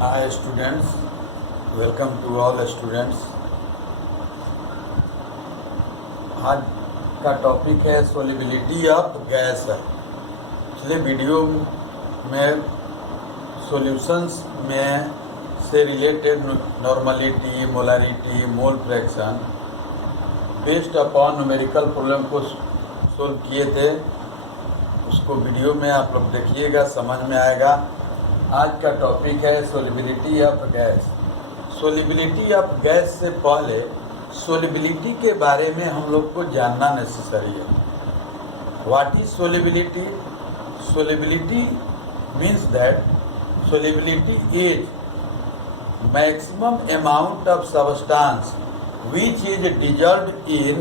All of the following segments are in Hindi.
Hi students, welcome to all students। आज का टॉपिक है सोलिबिलिटी ऑफ गैस। पिछले वीडियो में सॉल्यूशंस में से related normality, molarity, mole fraction based upon numerical problem को सोल्व किए थे। उसको वीडियो में आप लोग देखिएगा, समझ में आएगा। आज का टॉपिक है solubility of gas. Solubility of gas से पहले सोलिबिलिटी के बारे में हम लोग को जानना नेसेसरी है। What is solubility? Solubility means that solubility is maximum amount of substance which is dissolved in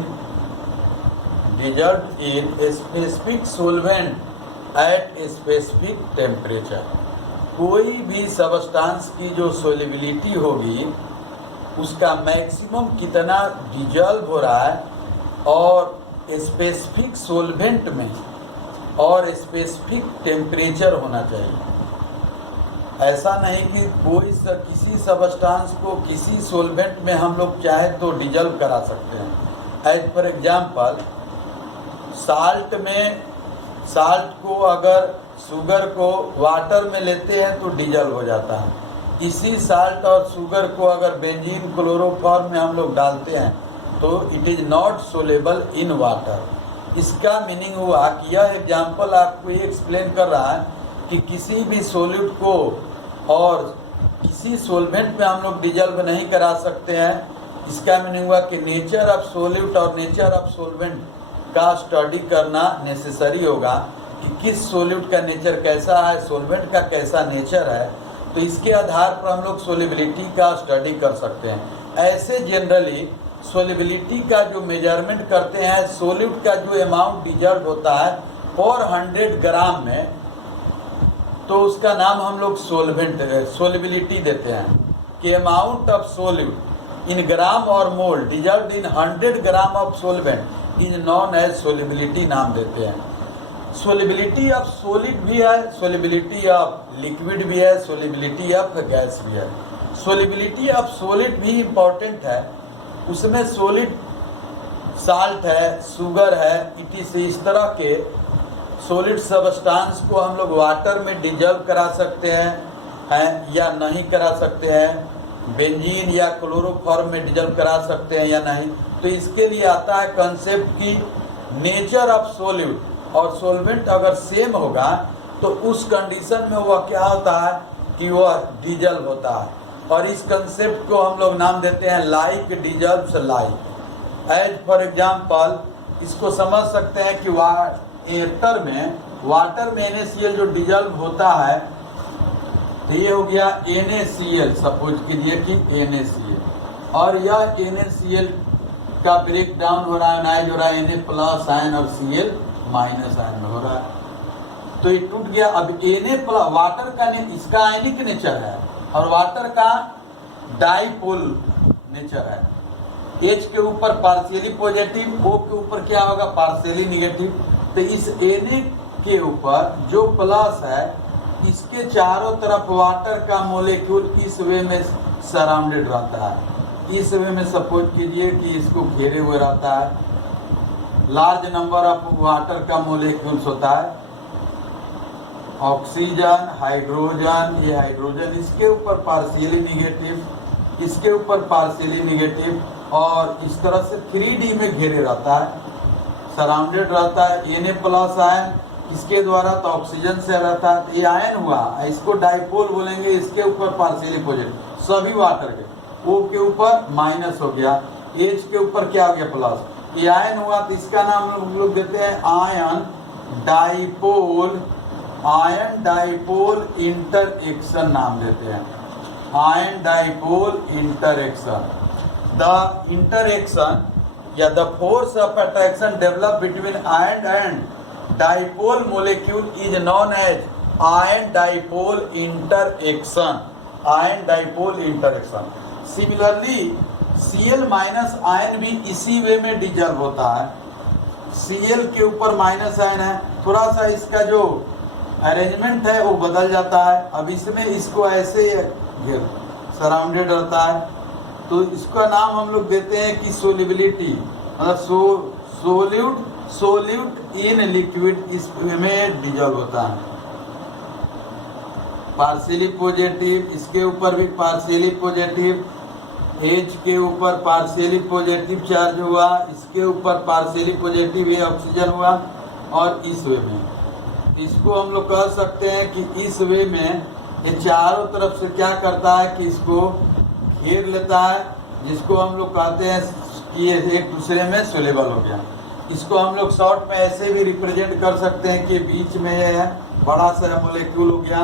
a specific solvent at a specific temperature। कोई भी सब्सटेंस की जो सोलिबिलिटी होगी उसका मैक्सिमम कितना डिजॉल्व हो रहा है और स्पेसिफिक सोलवेंट में और स्पेसिफिक टेम्परेचर होना चाहिए। ऐसा नहीं कि किसी सब्सटेंस को किसी सोलवेंट में हम लोग चाहे तो डिजॉल्व करा सकते हैं। एज फॉर एग्जांपल साल्ट को अगर शुगर को वाटर में लेते हैं तो डिजॉल्व हो जाता है। इसी साल्ट और शुगर को अगर बेंजीन क्लोरोफॉर्म में हम लोग डालते हैं तो it is not soluble in water. इसका मीनिंग हुआ कि यह एग्जाम्पल आपको ये एक्सप्लेन कर रहा है कि किसी भी सॉल्यूट को और किसी सोलवेंट में हम लोग डिजॉल्व नहीं करा सकते हैं। इसका मीनिंग हुआ कि नेचर ऑफ सॉल्यूट और नेचर ऑफ सोलवेंट का स्टडी करना नेसेसरी होगा कि किस सॉल्यूट का नेचर कैसा है, सोलवेंट का कैसा नेचर है। तो इसके आधार पर हम लोग सोलिबिलिटी का स्टडी कर सकते हैं। ऐसे जनरली सोलिबिलिटी का जो मेजरमेंट करते हैं, सॉल्यूट का जो अमाउंट डिजॉल्व होता है पर 100 ग्राम में, तो उसका नाम हम लोग सोलिबिलिटी देते हैं कि amount of solute in gram और mole dissolved in 100 gram of solvent is known as solubility नाम देते हैं। सोलिबिलिटी ऑफ सॉलिड भी है, सोलिबिलिटी ऑफ लिक्विड भी है, सोलिबिलिटी ऑफ गैस भी है। सोलिबिलिटी ऑफ सॉलिड भी इम्पोर्टेंट है। उसमें सॉलिड साल्ट है, शुगर है, इस तरह के सॉलिड सब्सटेंस को हम लोग वाटर में डिजॉल्व करा सकते हैं या नहीं करा सकते हैं। बेंजीन या क्लोरोफॉर्म में डिजॉल्व करा सकते हैं या नहीं। तो इसके लिए आता है कंसेप्ट की नेचर ऑफ सॉल्यूट और सोलवेंट अगर सेम होगा तो उस कंडीशन में वह क्या होता है कि वह डिजॉल्व होता है। और इस कंसेप्ट को हम लोग नाम देते हैं like dissolves like. As for example इसको समझ सकते हैं कि वाटर में NaCl जो डिजॉल्व होता है तो ये हो गया NaCl, सपोज कीजिए कि NaCl, और यह NaCl का ब्रेक डाउन हो रहा है, आयनाइज हो रहा है Na प्लस आयन और Cl माइनस आयन में हो रहा है। तो ये टूट गया। अब Na प्लस वाटर का इसका आयनिक नेचर है और वाटर का डाइपोल नेचर है। H के ऊपर पार्शियली पॉजिटिव, O के ऊपर क्या होगा, पार्शियली निगेटिव। तो इस Na के ऊपर जो प्लस है इसके चारों तरफ वाटर का मॉलिक्यूल इस वे में सराउंडेड रहता है। इस वे में सपोज कीजिए कि इसको घेरे हुए रहता है। लार्ज नंबर ऑफ वाटर का मॉलिक्यूल्स होता है, ऑक्सीजन, हाइड्रोजन, ये हाइड्रोजन इसके ऊपर पार्शियली निगेटिव, इसके ऊपर पार्शियली निगेटिव, और इस तरह से 3D में घेरे रहता है, सराउंडेड रहता है। Na प्लस आयन इसके द्वारा तो ऑक्सीजन से रहता है, ये आयन हुआ, इसको डाइपोल बोलेंगे। इसके ऊपर पार्शियली पॉजिटिव सभी वाटर के, O के ऊपर माइनस हो गया, H के ऊपर क्या हो गया, प्लस। ये आयन हुआ तो इसका नाम हम लोग देते हैं आयन डाइपोल इंटरएक्शन नाम देते हैं। Ion dipole interaction. The interaction या the force of attraction developed between ion and dipole molecule is known as ion dipole interaction. Ion dipole interaction. Similarly, Cl minus ion भी इसी वे में डिजॉल्व होता है। Cl के ऊपर माइनस आयन है, थोड़ा सा इसका जो अरेंजमेंट है वो बदल जाता है। अब इसमें इसको ऐसे सराउंडेड रहता है। तो इसका नाम हम लोग देते हैं कि सोलिबिलिटी, मतलब सोल्यूट इन लिक्विड, इसमें डिजॉल्व होता है। पार्शियली पॉजिटिव, इसके ऊपर भी पार्शियली पॉजिटिव, H के ऊपर पार्शियली पॉजिटिव चार्ज हुआ, इसके ऊपर पार्शियली पॉजिटिव ये ऑक्सीजन हुआ, और इस वे में इसको हम लोग कह सकते हैं कि इस वे में ये चारों तरफ से क्या करता है कि इसको घेर लेता है, जिसको हम लोग कहते हैं कि ये एक दूसरे में सोलेबल हो गया। इसको हम लोग शॉर्ट में ऐसे भी रिप्रेजेंट कर सकते हैं कि बीच में ये है बड़ा सा मोलेक्यूल हो गया,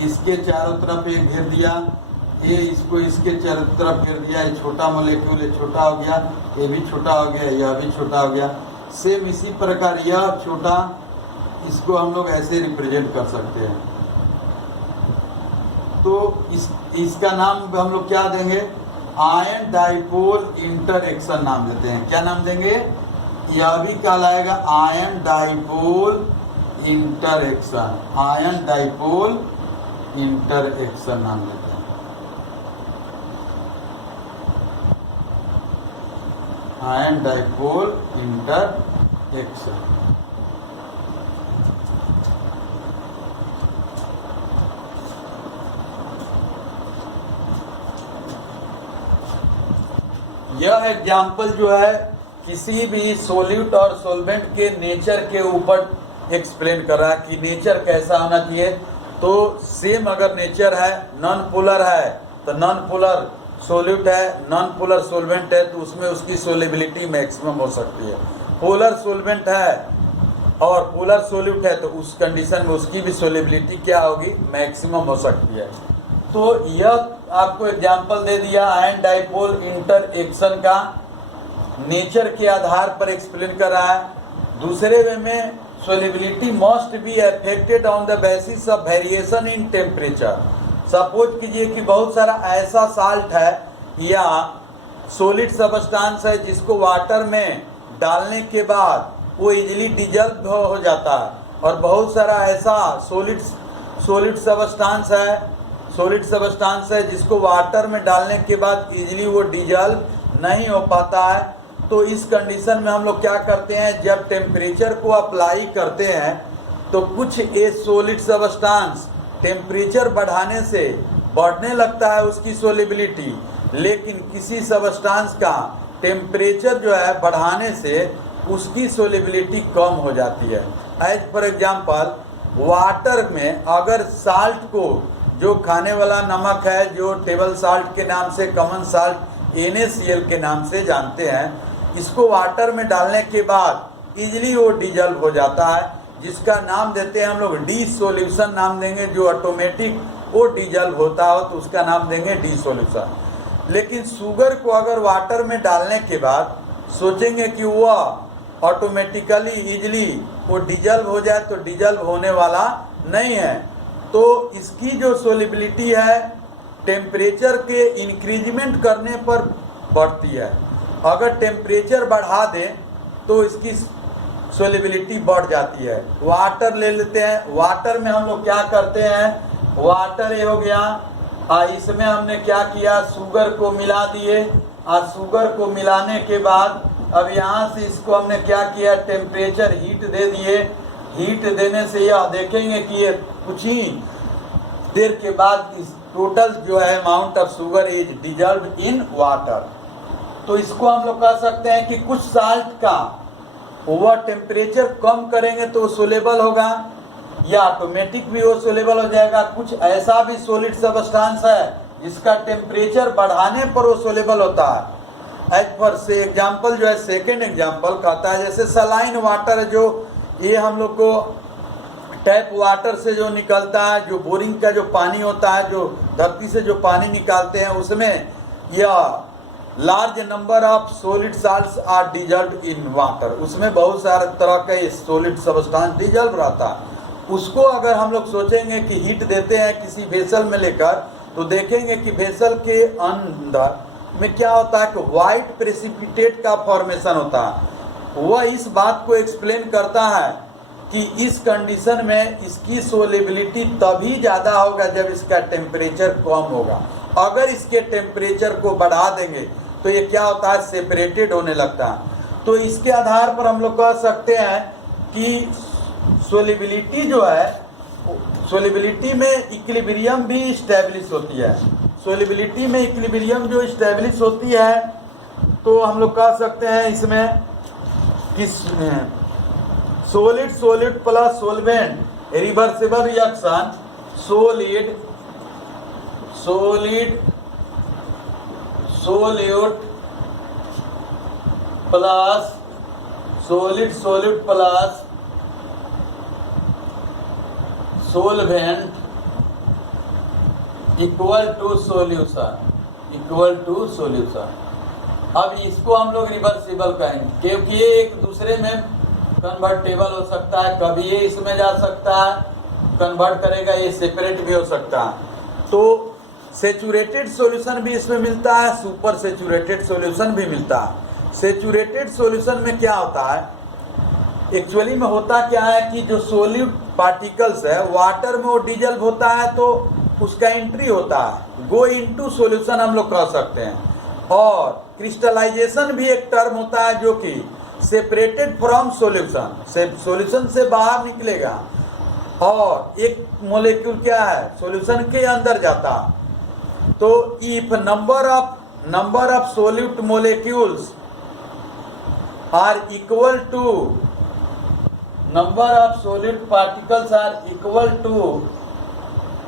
इसके चारों तरफ ये घेर दिया, ये इसको इसके चारों तरफ घेर दिया, ये छोटा मोलेक्यूल ये छोटा हो गया, ये भी छोटा हो गया, यह भी छोटा हो गया। सेम इसी प्रकार यह छोटा, इसको हम लोग ऐसे रिप्रेजेंट कर सकते हैं। तो इसका नाम हम लोग क्या देंगे, आयन डाइपोल इंटरएक्शन नाम देते हैं। क्या नाम देंगे, यह भी कहलाएगा ion dipole interaction, ion dipole interaction नाम देते हैं। Ion dipole interaction. यह एग्जाम्पल जो है किसी भी सोल्यूट और सोलवेंट के नेचर के ऊपर एक्सप्लेन कर रहा है कि नेचर कैसा होना चाहिए। तो सेम अगर नेचर है, नॉन पोलर है तो नॉन पोलर सोल्यूट है, नॉन पोलर सोलवेंट है तो उसमें उसकी सोलेबिलिटी मैक्सिमम हो सकती है। पोलर सोलवेंट है और पोलर सोल्यूट है तो उस कंडीशन में उसकी भी सोलेबिलिटी क्या होगी, मैक्सिमम हो सकती है। तो यह आपको एग्जाम्पल दे दिया आयन डाइपोल इंटरएक्शन का, नेचर के आधार पर एक्सप्लेन कर रहा है। दूसरे वे में solubility must be affected on the basis of variation in temperature. Suppose कीजिए कि बहुत सारा ऐसा साल्ट है या सॉलिड सबस्टांस है जिसको वाटर में डालने के बाद वो इजीली डिजल्व हो जाता है, और बहुत सारा ऐसा सॉलिड सबस्टांस है जिसको वाटर में डालने के बाद इजीली वो डिजल्व नहीं हो पाता है। तो इस कंडीशन में हम लोग क्या करते हैं, जब टेम्परेचर को अप्लाई करते हैं तो कुछ ये सॉलिड सबस्टांस टेम्परेचर बढ़ाने से बढ़ने लगता है उसकी सोलिबिलिटी, लेकिन किसी सबस्टांस का टेम्परेचर जो है बढ़ाने से उसकी सोलिबिलिटी कम हो जाती है। एज फॉर एग्जांपल वाटर में अगर साल्ट को, जो खाने वाला नमक है जो टेबल साल्ट के नाम से, कॉमन साल्ट NaCl के नाम से जानते हैं, इसको वाटर में डालने के बाद इजीली वो डिजल्व हो जाता है, जिसका नाम देते हैं हम लोग डिसोल्यूशन नाम देंगे। जो ऑटोमेटिक वो डिजल्व होता हो तो उसका नाम देंगे डिसोल्यूशन। लेकिन शुगर को अगर वाटर में डालने के बाद सोचेंगे कि वह ऑटोमेटिकली इजीली वो डिजल्व हो जाए, तो डिजल्व होने वाला नहीं है। तो इसकी जो सोलिबिलिटी है टेम्परेचर के इंक्रीजमेंट करने पर बढ़ती है। अगर टेम्परेचर बढ़ा दें तो इसकी सोलिबिलिटी बढ़ जाती है। वाटर ले लेते हैं, वाटर में हम लोग क्या करते हैं, वाटर ये हो गया, इसमें हमने क्या किया, शुगर को मिला दिए, शुगर को मिलाने के बाद अब यहाँ से इसको हमने क्या किया, टेम्परेचर हीट दे दिए। हीट देने से यह देखेंगे कि ये कुछ ही देर के बाद इस टोटल जो है amount of sugar is dissolved in water. तो इसको हम लोग कह सकते हैं कि कुछ साल्ट का ओवर टेम्परेचर कम करेंगे तो सोलेबल होगा, या ऑटोमेटिक भी वो सोलेबल हो जाएगा। कुछ ऐसा भी सॉलिड सबस्टांस है जिसका टेम्परेचर बढ़ाने पर वो सोलेबल होता है। एज पर से एग्जाम्पल जो है, सेकेंड एग्जाम्पल कहता है जैसे सलाइन वाटर, जो ये हम लोग को टैप वाटर से जो निकलता है, जो बोरिंग का जो पानी होता है, जो धरती से जो पानी निकालते हैं, उसमें यह large number of solid salts are dissolve in water. उसमें बहुत सारे तरह का सॉलिड सबस्टांस डिजल्व रहता है। उसको अगर हम लोग सोचेंगे कि हीट देते हैं किसी वेसल में लेकर, तो देखेंगे कि वेसल के अंदर में क्या होता है कि व्हाइट प्रेसिपिटेट का फॉर्मेशन होता है। वह इस बात को एक्सप्लेन करता है कि इस कंडीशन में इसकी सोल्युबिलिटी तभी ज़्यादा होगा जब इसका टेम्परेचर कम होगा। अगर इसके टेम्परेचर को बढ़ा देंगे तो ये क्या होता है, सेपरेटेड होने लगता है। तो इसके आधार पर हम लोग कह सकते हैं कि सोल्युबिलिटी जो है, सोल्युबिलिटी में इक्विलिब्रियम भी इस्टेब्लिश होती है। सोल्युबिलिटी में इक्विलिब्रियम जो इस्टेब्लिश होती है तो हम लोग कह सकते हैं इसमें कि solid solid plus solvent reversible reaction, solid solid solute plus solid solid plus solvent equal to solution, equal to solution. अब इसको हम लोग रिवर्सिबल कहेंगे क्योंकि ये एक दूसरे में कन्वर्टेबल हो सकता है, कभी ये इसमें जा सकता है, कन्वर्ट करेगा, ये सेपरेट भी हो सकता है। तो सेचुरेटेड सॉल्यूशन भी इसमें मिलता है, सुपर सेचुरेटेड सॉल्यूशन भी मिलता है। सेचुरेटेड सॉल्यूशन में क्या होता है, एक्चुअली में होता क्या है कि जो सॉल्यूट पार्टिकल्स है वाटर में वो डिजल्व होता है तो उसका एंट्री होता है, गो इनटू सॉल्यूशन हम लोग कह सकते हैं। और क्रिस्टलाइजेशन भी एक टर्म होता है जो कि सेपरेटेड फ्रॉम सॉल्यूशन, सॉल्यूशन से बाहर निकलेगा और एक मॉलिक्यूल क्या है सॉल्यूशन के अंदर जाता। तो if number of solute molecules are equal to number of solute particles are equal to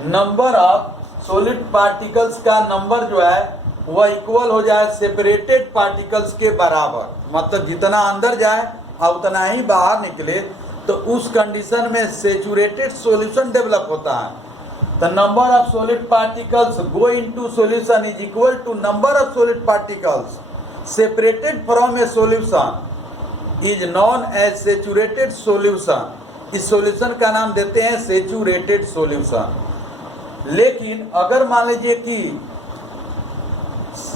number of solute particles का नंबर जो है वह इक्वल हो जाए सेपरेटेड पार्टिकल्स के बराबर, मतलब जितना अंदर जाए और उतना ही बाहर निकले, तो उस कंडीशन में सेचुरेटेड सॉल्यूशन डेवलप होता है। The number of solid particles go into solution is equal to number of solid particles separated from a solution is known as saturated solution. इस सॉल्यूशन का नाम देते हैं सेचुरेटेड सॉल्यूशन। लेकिन अगर मान लीजिए कि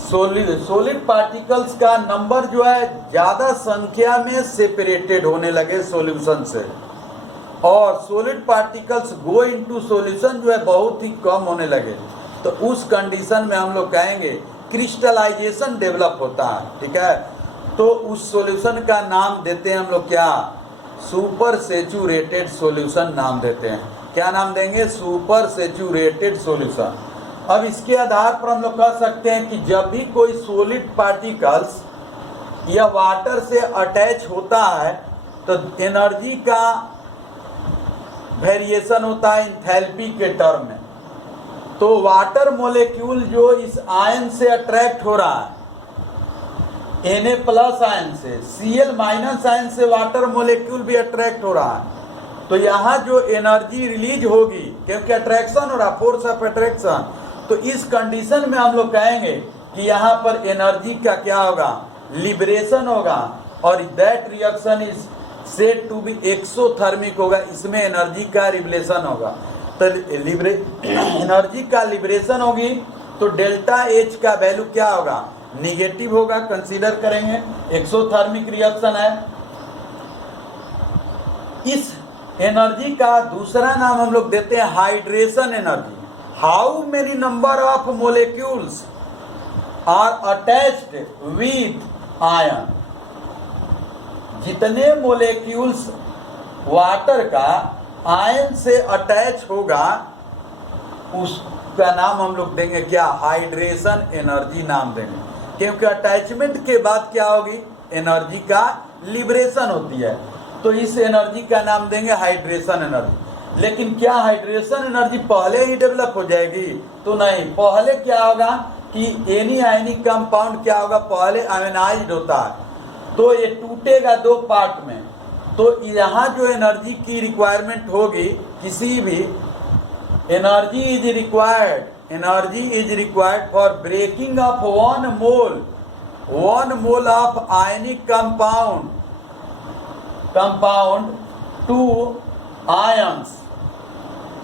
सॉलिड पार्टिकल्स का नंबर जो है ज्यादा संख्या में सेपरेटेड होने लगे सॉल्यूशन से और solid particles go into solution जो है बहुत ही कम होने लगे, तो उस कंडीशन में हम लोग कहेंगे क्रिस्टलाइजेशन डेवलप होता है। ठीक है, तो उस सॉल्यूशन का नाम देते हैं हम लोग क्या, सुपर सेचुरेटेड सॉल्यूशन नाम देते हैं। क्या नाम देंगे, सुपर सेचुरेटेड सॉल्यूशन। अब इसके आधार पर हम लोग कह सकते हैं कि जब भी कोई सॉलिड पार्टिकल्स या वाटर से अटैच होता है तो एनर्जी का वेरिएशन होता है इंथैल्पी के टर्म में। तो वाटर मॉलिक्यूल जो इस आयन से अट्रैक्ट हो रहा है Na प्लस आयन से, Cl माइनस आयन से वाटर मॉलिक्यूल भी अट्रैक्ट हो रहा है, तो यहाँ जो एनर्जी रिलीज होगी क्योंकि अट्रैक्शन हो रहा, फोर्स ऑफ अट्रैक्शन, तो इस कंडीशन में हम लोग कहेंगे कि यहाँ पर एनर्जी का क्या होगा, लिबरेशन होगा और that reaction is said to be exothermic होगा। इसमें एनर्जी का रिबलेशन होगा, तो एनर्जी का लिबरेशन होगी तो डेल्टा एच का वैल्यू क्या होगा, निगेटिव होगा, कंसीडर करेंगे, एक्सोथर्मिक रिएक्शन है। इस एनर्जी का दूसरा नाम हम लोग देते हैं hydration energy. How many number of molecules are attached with ion, जितने मोलिक्यूल्स वाटर का आयन से अटैच होगा उसका नाम हम लोग देंगे क्या, हाइड्रेशन एनर्जी नाम देंगे, क्योंकि अटैचमेंट के बाद क्या होगी, एनर्जी का लिबरेशन होती है, तो इस एनर्जी का नाम देंगे हाइड्रेशन एनर्जी। लेकिन क्या हाइड्रेशन एनर्जी पहले ही डेवलप हो जाएगी, तो नहीं, पहले क्या होगा कि एनी आयनिक कंपाउंड क्या होगा, पहले आयनाइज्ड होता है तो ये टूटेगा दो पार्ट में, तो यहाँ जो एनर्जी की रिक्वायरमेंट होगी किसी भी, energy is required for breaking of 1 mole of ionic compound to ions.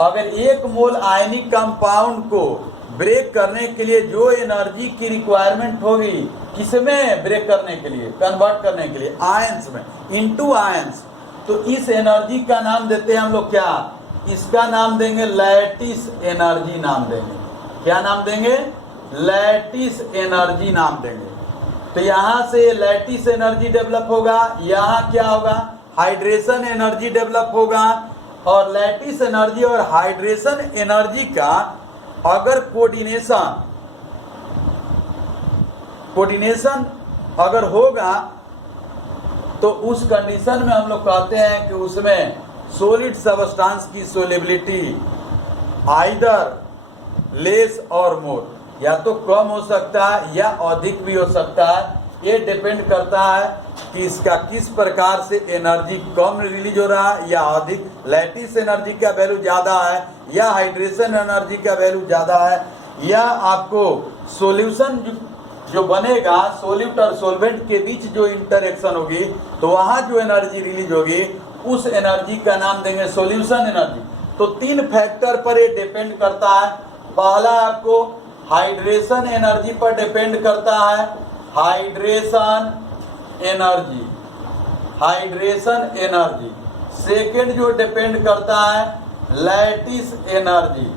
अगर 1 मोल आयनिक कंपाउंड को ब्रेक करने के लिए जो एनर्जी की रिक्वायरमेंट होगी, किसमें ब्रेक करने के लिए, कन्वर्ट करने के लिए, आयंस में, इनटू आयंस, तो इस एनर्जी का नाम देते हैं हम लोग क्या, इसका नाम देंगे लैटिस एनर्जी नाम देंगे। क्या नाम देंगे, लैटिस एनर्जी नाम देंगे। तो यहां से लैटिस एनर्जी डेवलप होगा, यहां क्या होगा, हाइड्रेशन एनर्जी डेवलप होगा। और लैटिस एनर्जी और हाइड्रेशन एनर्जी का अगर कोऑर्डिनेशन अगर होगा तो उस कंडीशन में हम लोग कहते हैं कि उसमें सॉलिड सब्सटेंस की सोलिबिलिटी आइदर लेस और मोर, या तो कम हो सकता है या अधिक भी हो सकता है। ये डिपेंड करता है कि इसका किस प्रकार से एनर्जी कम रिलीज हो रहा है या अधिक। लैटिस एनर्जी का वैल्यू ज्यादा है या हाइड्रेशन एनर्जी का वैल्यू ज्यादा है, या आपको सॉल्यूशन जो बनेगा सॉल्यूट और सॉल्वेंट के बीच जो इंटरेक्शन होगी तो वहां जो एनर्जी रिलीज होगी उस एनर्जी का नाम देंगे सॉल्यूशन एनर्जी। तो 3 फैक्टर पर ये डिपेंड करता है। पहला आपको हाइड्रेशन एनर्जी पर डिपेंड करता है, हाइड्रेशन एनर्जी। सेकेंड जो डिपेंड करता है लैटिस एनर्जी।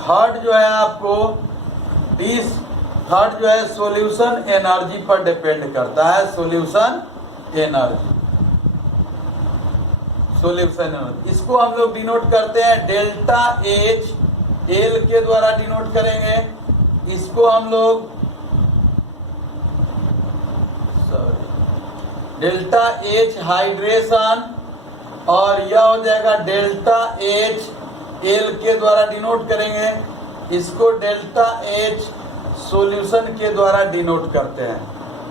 थर्ड जो है आपको थर्ड जो है सॉल्यूशन एनर्जी पर डिपेंड करता है, सॉल्यूशन एनर्जी। इसको हम लोग डिनोट करते हैं डेल्टा एच, एल के द्वारा डिनोट करेंगे। इसको हम लोग डेल्टा एच हाइड्रेशन और यह हो जाएगा डेल्टा एच एल के द्वारा डिनोट करेंगे। इसको डेल्टा एच सॉल्यूशन के द्वारा डिनोट करते हैं।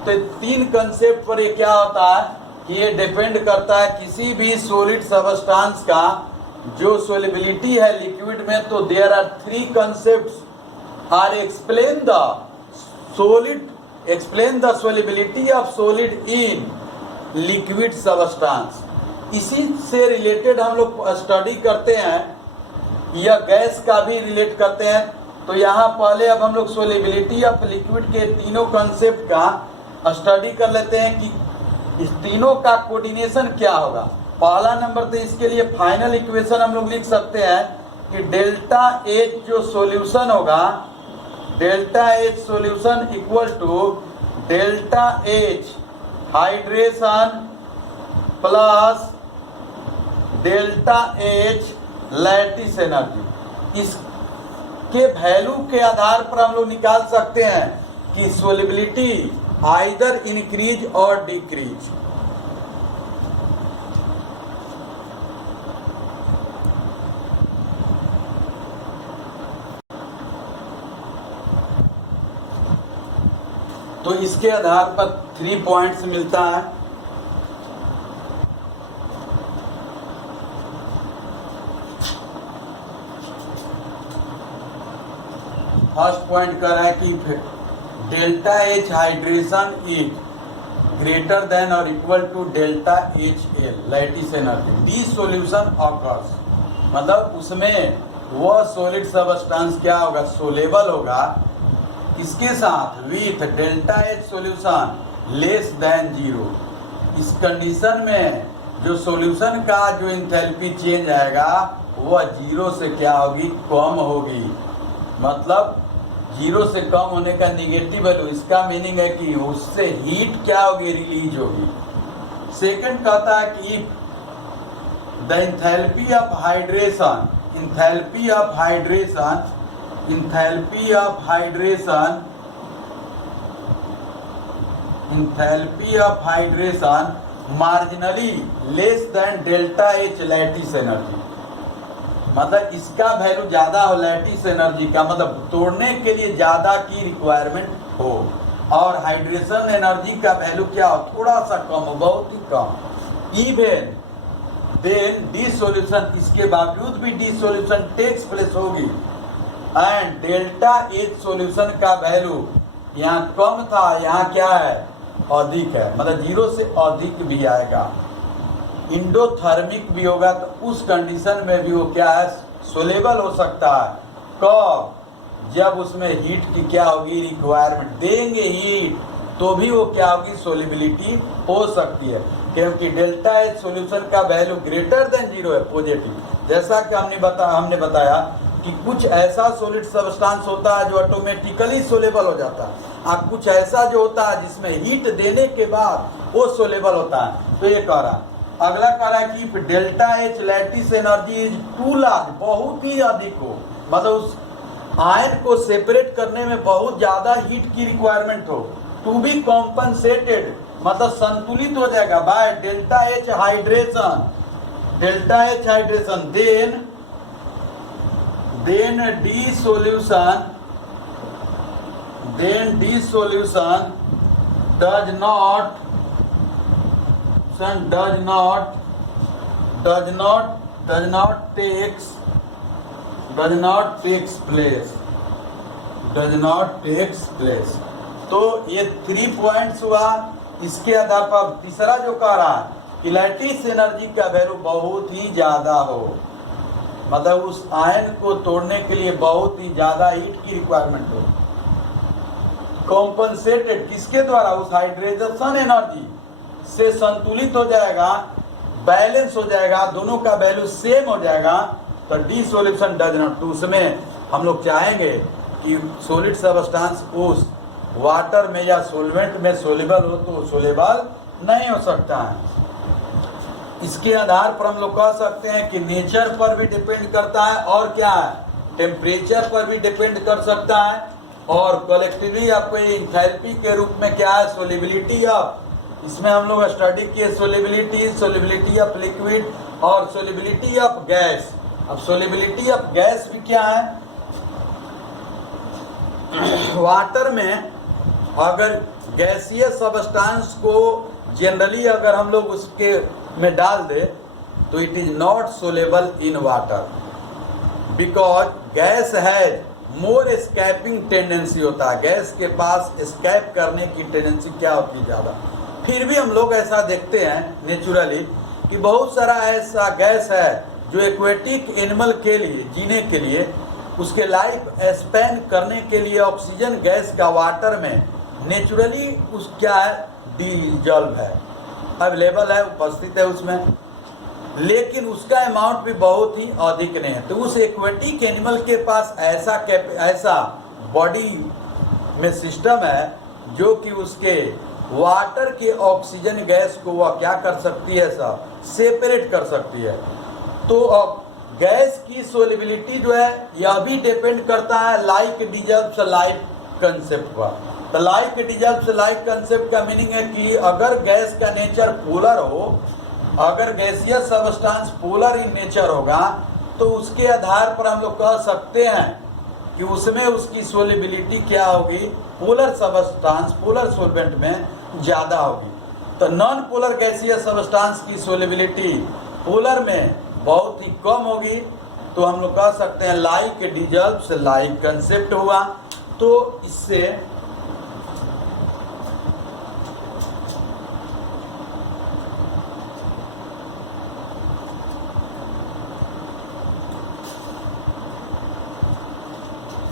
तो 3 कंसेप्ट पर ये क्या होता है कि ये डिपेंड करता है किसी भी सॉलिड सब्सटेंस का जो सोलिबिलिटी है लिक्विड में। तो there are 3 concepts are explain the solubility of solid in liquid substance. इसी से रिलेटेड हम लोग स्टडी करते हैं या गैस का भी रिलेट करते हैं। तो यहाँ पहले अब हम लोग सोलिबिलिटी ऑफ लिक्विड के तीनों कंसेप्ट का स्टडी कर लेते हैं कि इस तीनों का कोऑर्डिनेशन क्या होगा। पहला नंबर तो इसके लिए फाइनल इक्वेशन हम लोग लिख सकते हैं कि डेल्टा एच जो सॉल्यूशन होगा, delta H solution equal to delta H hydration plus delta H lattice energy. इसके वैल्यू के आधार पर हम लोग निकाल सकते हैं कि सोलिबिलिटी आइदर इंक्रीज और डिक्रीज। तो इसके आधार पर 3 पॉइंट्स मिलता है। फर्स्ट पॉइंट कर रहा है कि delta H hydration is greater than और equal to delta H L lattice energy. Dissolution occurs, मतलब उसमें वह सॉलिड सब्सटेंस क्या होगा, सोलेबल होगा। इसके साथ with delta H solution less than 0। इस कंडीशन में जो सॉल्यूशन का जो एंथैल्पी चेंज आएगा वह 0 से क्या होगी, कम होगी। मतलब 0 से कम होने का निगेटिव वैल्यू, इसका मीनिंग है कि उससे हीट क्या होगी, रिलीज होगी। सेकंड कहता है कि the enthalpy of hydration marginally less than delta H lattice energy. मतलब इसका वैल्यू ज्यादा हो लैटिस एनर्जी का, मतलब तोड़ने के लिए ज्यादा की रिक्वायरमेंट हो, और हाइड्रेशन एनर्जी का वैल्यू क्या हो, थोड़ा सा कम हो, बहुत ही कम। इवन देन डिसोल्यूशन, इसके बावजूद भी डिसोल्यूशन टेक्स प्लेस होगी एंड डेल्टा एच सॉल्यूशन का वैल्यू यहाँ कम था, यहाँ क्या है, अधिक है। मतलब 0 से अधिक भी आएगा। इंडोथर्मिक भी होगा तो उस कंडीशन में भी वो क्या है, सोलेबल हो सकता है। कब, जब उसमें हीट की क्या होगी, रिक्वायरमेंट। देंगे हीट तो भी वो क्या होगी, सोलिबिलिटी हो सकती है, क्योंकि डेल्टा एच सॉल्यूशन का वैल्यू ग्रेटर देन 0 है, पॉजिटिव। जैसा कि हमने बताया कि कुछ ऐसा सॉलिड सब्सटेंस होता है जो ऑटोमेटिकली सोलेबल हो जाता है, और कुछ ऐसा जो होता है जिसमें हीट देने के बाद वो सोलेबल होता है। तो ये कह रहा है। अगला कह रहा है कि delta H lattice energy is too large, बहुत ही अधिक हो, मतलब उस आयन को सेपरेट करने में बहुत ज्यादा हीट की रिक्वायरमेंट हो, टू बी कॉम्पनसेटेड, मतलब संतुलित हो जाएगा by delta H hydration, then dissolution does not takes place। तो ये 3 पॉइंट्स हुआ। इसके आधार पर तीसरा जो कह रहा है कि लैटिस एनर्जी का वैल्यू बहुत ही ज्यादा हो, मतलब उस आयन को तोड़ने के लिए बहुत ही ज्यादा हीट की रिक्वायरमेंट हो, कॉम्पनसेटेड किसके द्वारा, उस हाइड्रेशन एनर्जी से संतुलित हो जाएगा, बैलेंस हो जाएगा, दोनों का वैल्यू सेम हो जाएगा। तो डिसोल्यूशन डज नॉट, तो उसमें हम लोग चाहेंगे कि सॉलिड सब्सटेंस उस वाटर में या सोलवेंट में सोलेबल हो, तो सोलेबल नहीं हो सकता है। इसके आधार पर हम लोग कह सकते हैं कि नेचर पर भी डिपेंड करता है, और क्या है, टेम्परेचर पर भी डिपेंड कर सकता है, और कलेक्टिवली आपको इंथैल्पी के रूप में क्या है, सोलिबिलिटी ऑफ, इसमें हम लोग स्टडी किए सोलिबिलिटी ऑफ लिक्विड और सोलिबिलिटी ऑफ गैस। अब सोलिबिलिटी ऑफ गैस भी क्या है, वाटर में अगर गैसीय सब्सटेंस को जनरली अगर हम लोग उसके में डाल दे तो it is not soluble in water, because gas has more escaping tendency होता है, गैस के पास एस्केप करने की टेंडेंसी क्या होती है, ज्यादा। फिर भी हम लोग ऐसा देखते हैं नेचुरली कि बहुत सारा ऐसा गैस है जो एक्वेटिक एनिमल के लिए जीने के लिए, उसके लाइफ स्पेन करने के लिए ऑक्सीजन गैस का वाटर में नेचुरली उस क्या है, डिजॉल्व है, अवेलेबल है, उपस्थित है उसमें, लेकिन उसका अमाउंट भी बहुत ही अधिक नहीं है। तो उस एक्वेटिक एनिमल के पास ऐसा बॉडी में सिस्टम है जो कि उसके वाटर के ऑक्सीजन गैस को वह क्या कर सकती है, सब सेपरेट कर सकती है। तो अब गैस की सोलिबिलिटी जो है यह भी डिपेंड करता है लाइक डिजॉल्व लाइक कंसेप्ट पर। तो लाइक डिजॉल्व लाइक कंसेप्ट का मीनिंग है कि अगर गैस का नेचर पोलर हो, अगर गैसीय सब्सटेंस पोलर इन नेचर होगा, तो उसके आधार पर हम लोग कह सकते हैं कि उसमें उसकी सोलिबिलिटी क्या होगी, पोलर सब्सटेंस पोलर सॉल्वेंट में ज्यादा होगी। तो नॉन पोलर गैसीय सब्सटेंस की सोलिबिलिटी पोलर में बहुत ही कम होगी। तो हम लोग कह सकते हैं लाइक डिजॉल्व से लाइक कंसेप्ट हुआ। तो इससे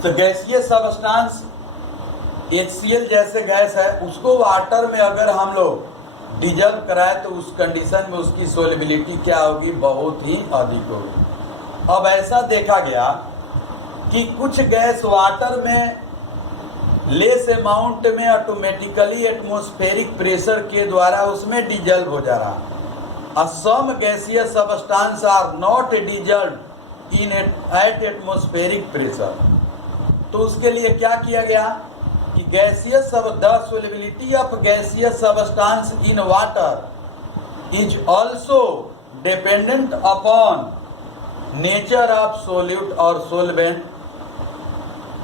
तो गैसीय सब्सटेंस HCl जैसे गैस है, उसको वाटर में अगर हम लोग डिजॉल्व कराए तो उस कंडीशन में उसकी सोलिबिलिटी क्या होगी, बहुत ही अधिक होगी। अब ऐसा देखा गया कि कुछ गैस वाटर में लेस अमाउंट में ऑटोमेटिकली एटमॉस्फेरिक प्रेशर के द्वारा उसमें डिजॉल्व हो जा रहा। सम गैसीय substance are not dissolve in at atmospheric pressure. तो उसके लिए क्या किया गया कि गैसीय सोलिबिलिटी ऑफ गैसीय substance in water is also dependent upon nature of solute और solvent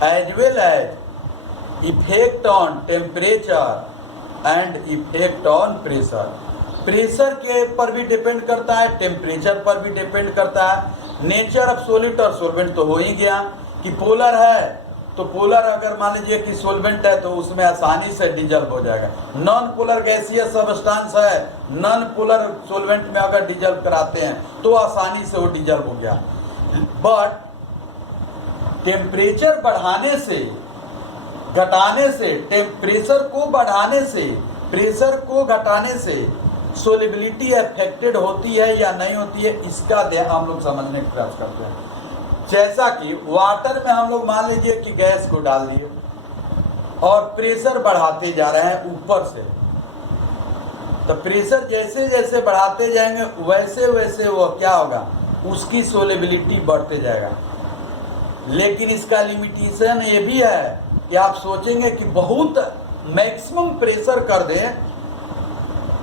as well as effect on temperature and effect on pressure. Pressure के पर भी डिपेंड करता है, टेम्परेचर पर भी डिपेंड करता है। नेचर ऑफ सोल्यूट और सोलवेंट तो हो ही गया कि पोलर है, तो पोलर अगर मान लीजिए कि सोलवेंट है तो उसमें आसानी से डिजॉल्व हो जाएगा। नॉन पोलर गैसीय सब्सटेंस है, नॉन पोलर सोलवेंट में अगर डिजॉल्व कराते हैं तो आसानी से वो डिजॉल्व हो गया। बट टेम्परेचर बढ़ाने से घटाने से, प्रेशर को बढ़ाने से, प्रेशर को घटाने से सोलिबिलिटी अफेक्टेड होती है या नहीं होती है, इसका हम लोग समझने का प्रयास करते हैं। जैसा कि वाटर में हम लोग मान लीजिए कि गैस को डाल दिए और प्रेशर बढ़ाते जा रहे हैं ऊपर से, तो प्रेशर जैसे जैसे बढ़ाते जाएंगे वैसे वैसे वो क्या होगा, उसकी सोलिबिलिटी बढ़ते जाएगा। लेकिन इसका लिमिटेशन ये भी है कि आप सोचेंगे कि बहुत मैक्सिमम प्रेशर कर दें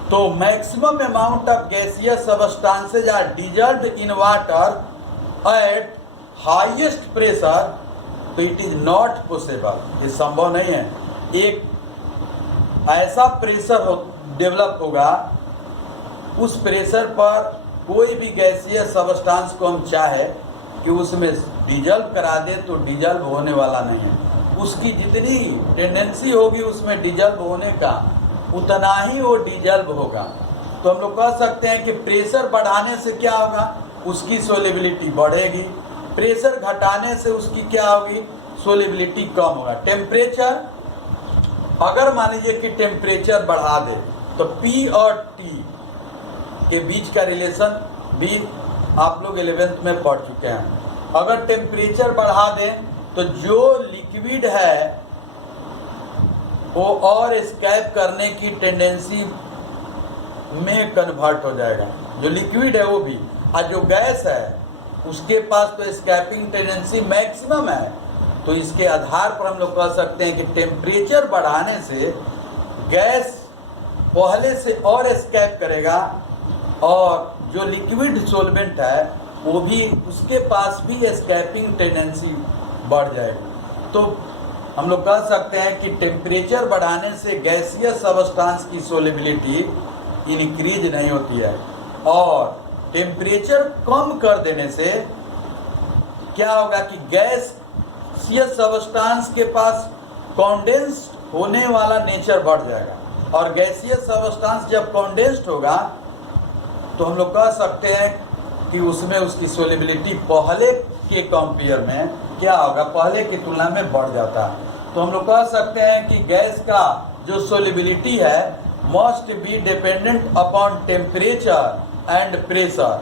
तो maximum amount of gaseous substances are dissolved in water at highest pressure, तो इट इज नॉट पॉसिबल, ये संभव नहीं है। एक ऐसा प्रेशर डेवलप होगा, उस प्रेशर पर कोई भी गैसीय सबस्टांस को हम चाहे कि उसमें डिजॉल्व करा दे तो डिजॉल्व होने वाला नहीं है। उसकी जितनी टेंडेंसी होगी उसमें डिजॉल्व होने का, उतना ही वो डिजॉल्व होगा। तो हम लोग कह सकते हैं कि प्रेशर बढ़ाने से क्या होगा, उसकी सोलिबिलिटी बढ़ेगी, प्रेशर घटाने से उसकी क्या होगी, सोलिबिलिटी कम होगा। टेम्परेचर, अगर मान लीजिए कि टेम्परेचर बढ़ा दे तो P और T के बीच का रिलेशन भी आप लोग 11th में पढ़ चुके हैं। अगर टेम्परेचर बढ़ा दें तो जो लिक्विड है वो और एस्केप करने की टेंडेंसी में कन्वर्ट हो जाएगा, जो लिक्विड है वो भी, और जो गैस है उसके पास तो एस्केपिंग टेंडेंसी मैक्सिमम है। तो इसके आधार पर हम लोग कह सकते हैं कि टेम्परेचर बढ़ाने से गैस पहले से और एस्केप करेगा और जो लिक्विड सोलवेंट है वो भी, उसके पास भी एस्केपिंग टेंडेंसी बढ़ जाएगी। तो हम लोग कह सकते हैं कि टेम्परेचर बढ़ाने से गैसियस सबस्टांस की सोलिबिलिटी इंक्रीज नहीं होती है, और टेम्परेचर कम कर देने से क्या होगा कि गैसियस सबस्टांस के पास कॉन्डेंस्ड होने वाला नेचर बढ़ जाएगा, और गैसियस सबस्टांस जब कॉन्डेंस्ड होगा तो हम लोग कह सकते हैं कि उसमें उसकी सोलिबिलिटी पहले के कंपेयर में क्या होगा, पहले की तुलना में बढ़ जाता है। तो हम लोग कह सकते हैं कि गैस का जो सोलिबिलिटी है must be dependent upon temperature and pressure.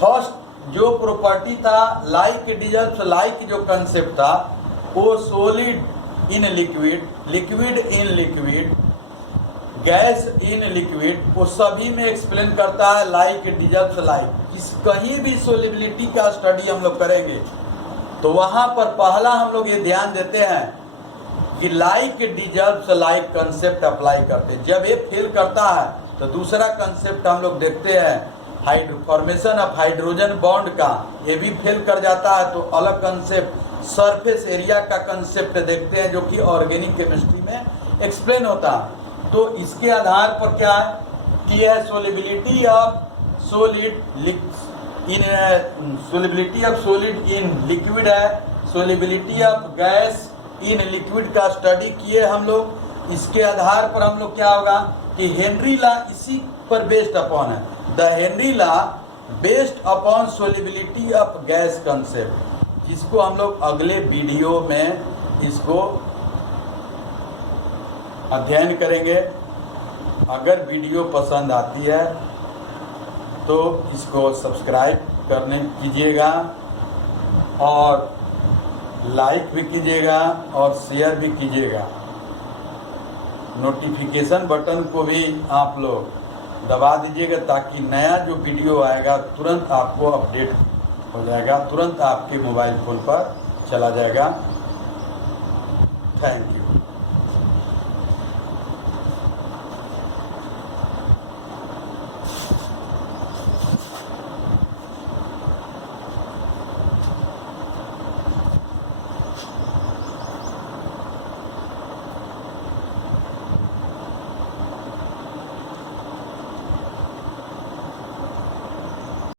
First जो प्रॉपर्टी था लाइक डिजॉल्व लाइक, जो कंसेप्ट था वो solid in liquid, liquid in liquid, gas in liquid, वो सभी में एक्सप्लेन करता है लाइक डिजॉल्व लाइक। इस कहीं भी सोलिबिलिटी का स्टडी हम लोग करेंगे तो वहां पर पहला हम लोग ये ध्यान देते हैं कि like dissolve like concept apply करते हैं। जब ये फेल करता है तो दूसरा कंसेप्ट हम लोग देखते हैं फॉर्मेशन ऑफ हाइड्रोजन बॉन्ड का, ये भी फेल कर जाता है तो अलग कंसेप्ट सरफेस एरिया का कंसेप्ट देखते हैं जो कि ऑर्गेनिक केमिस्ट्री में एक्सप्लेन होता है। तो इसके आधार पर क्या है कि यह solubility of solid in solubility of solid in liquid है, solubility of gas in liquid का स्टडी किए हम लोग। इसके आधार पर हम लोग क्या होगा कि हेनरी लॉ इसी पर बेस्ड अपॉन है, the Henry law based upon solubility of gas concept, जिसको हम लोग अगले वीडियो में इसको अध्ययन करेंगे। अगर वीडियो पसंद आती है तो इसको सब्सक्राइब करने कीजिएगा और लाइक भी कीजिएगा और शेयर भी कीजिएगा। नोटिफिकेशन बटन को भी आप लोग दबा दीजिएगा ताकि नया जो वीडियो आएगा तुरंत आपको अपडेट हो जाएगा, तुरंत आपके मोबाइल फोन पर चला जाएगा। Thank you.